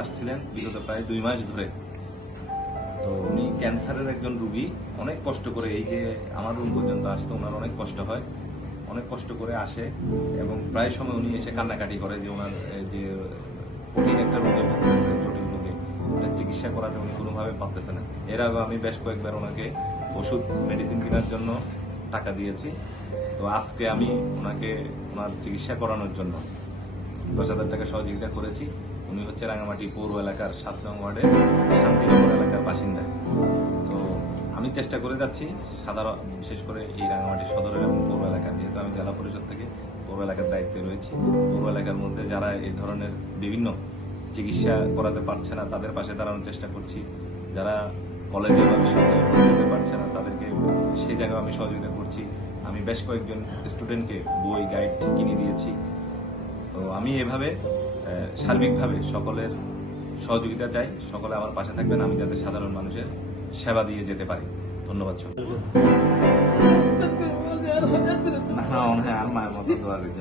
আসছিলেন বিগত প্রায় 2 মাস ধরে। তো উনি ক্যান্সারের একজন রুগী, অনেক কষ্ট করে এই যে আমার রুম পর্যন্ত আসতে ওনার অনেক কষ্ট হয়, অনেক কষ্ট করে আসে এবং প্রায় সময় উনি এসে কান্নাকাটি করে যে ওনার যে কঠিন একটা রোগে ভুগতেছে, জটিল রোগে, চিকিৎসা করাতে উনি কোনোভাবে পারতেছে না। এর আগে আমি বেশ কয়েকবার ওনাকে ওষুধ মেডিসিন কেনার জন্য টাকা দিয়েছি। তো আজকে আমি ওনাকে ওনার চিকিৎসা করানোর জন্য 10,000 টাকা সহযোগিতা করেছি। উনি হচ্ছে রাঙামাটি পৌর এলাকার 7 নং ওয়ার্ডের শান্তিনগর এলাকার বাসিন্দা। তো আমি চেষ্টা করে যাচ্ছি সাধারণ, বিশেষ করে এই রাঙামাটি সদরের এবং পৌর এলাকার, যেহেতু আমি জেলা পরিষদ থেকে পৌর এলাকার দায়িত্বে রয়েছি, পৌর এলাকার মধ্যে যারা এই ধরনের বিভিন্ন চিকিৎসা করাতে পারছে না তাদের পাশে দাঁড়ানোর চেষ্টা করছি। যারা কলেজে বা বিশ্ববিদ্যালয়ে ভর্তি হতে পারছে না তাদেরকে সেই জায়গায় আমি সহযোগিতা করছি। আমি বেশ কয়েকজন স্টুডেন্টকে বই গাইড কিনে দিয়েছি। তো আমি এভাবে সার্বিকভাবে সকলের সহযোগিতা চাই, সকলে আমার পাশে থাকবেন, আমি যাতে সাধারণ মানুষের সেবা দিয়ে যেতে পারি। ধন্যবাদ সকলকে। আর মায়ের মতো দোয়া দিতে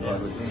দোয়া করতে